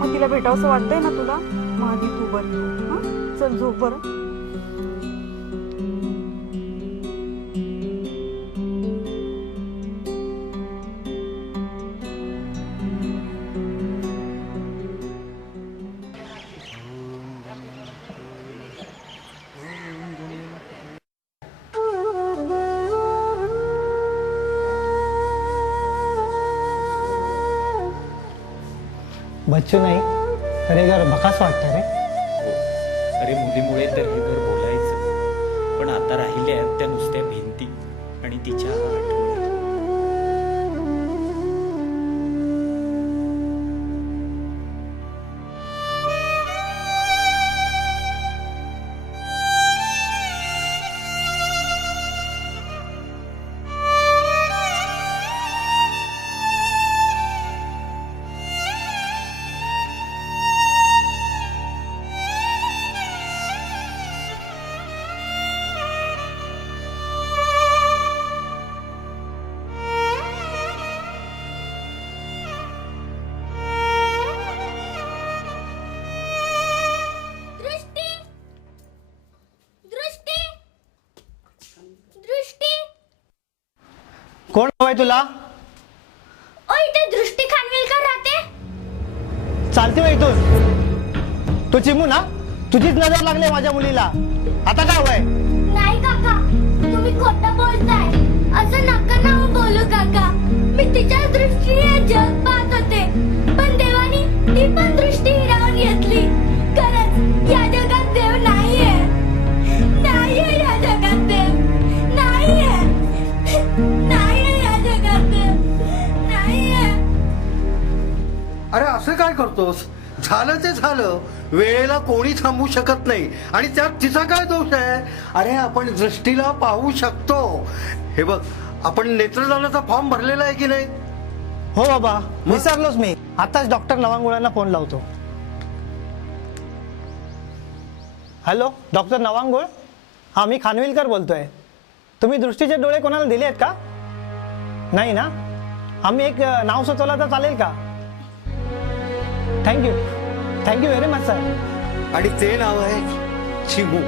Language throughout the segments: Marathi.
मग तिला भेटावंसं वाटतंय ना तुला? मग आधी तू बरी हो. हं? चल झोप बरं. बच्चू नाही तर हे घर भकास वाटतं रे. अरे मुलीमुळे तर हे घर बोलायचं, पण आता राहिल्या आहेत त्या नुसत्या भिंती आणि तिच्या आठवणी. कोण हवंय तुला? ओ इथे दृष्टी खानविलकर राहते. चालते बाई इथून. तू चिमू ना, तुझीच नजर लागली माझ्या मुलीला. आता काय हवंय? नाही काका, तुम्ही खोटं बोलताय. असं नका ना बोलू काका. मी तिच्या दृष्टीने जग पाहत होते, पण देवानी ती पण दृष्टी हिरावून घेतली. खरंच या जगात देव नाहीये. नाहीये या जगात देव. नाहीये. नाहीये या जगात देव. नाहीये. अरे असं काय करतोस? झालं ते झालं. वेळेला कोणी थांबू शकत नाही आणि त्यात तिचा काय दोष आहे? अरे आपण दृष्टीला पाहू शकतो. हे बघ, आपण नेत्रदानाचा फॉर्म भरलेला आहे की नाही? हो बाबा, विसरलोच मी. आताच डॉक्टर नवांगुळांना फोन लावतो. Hello doctor Navangul. हा मी खानविलकर बोलतोय. तुम्ही दृष्टीचे डोळे कोणाला दिले आहेत का? नाही ना. आम्ही एक नाव सुचवलं तर चालेल का? Thank you very much sir. आणि ते नाव आहे चिमू.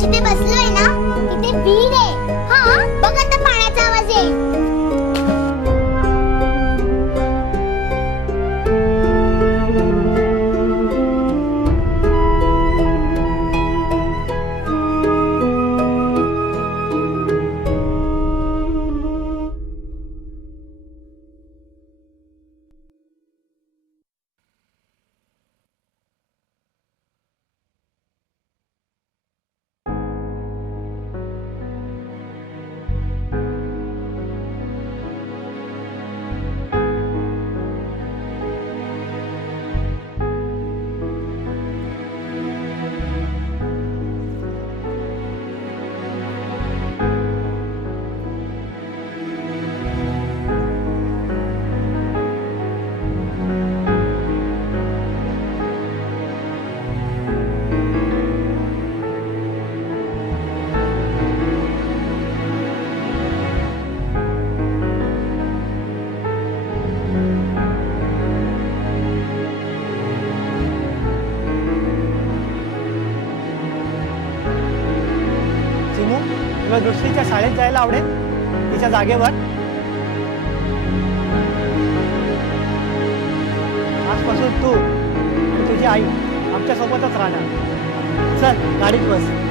जिथे बसलोय ना तिथे विहीर आहे. हा बघ आता पाण्याचा आवाज आहे. तुला दृष्टीच्या शाळेत जायला आवडेल तिच्या जागेवर? आजपासून तू आणि तुझी आई आमच्या सोबतच राहणार. चल गाडीत बस.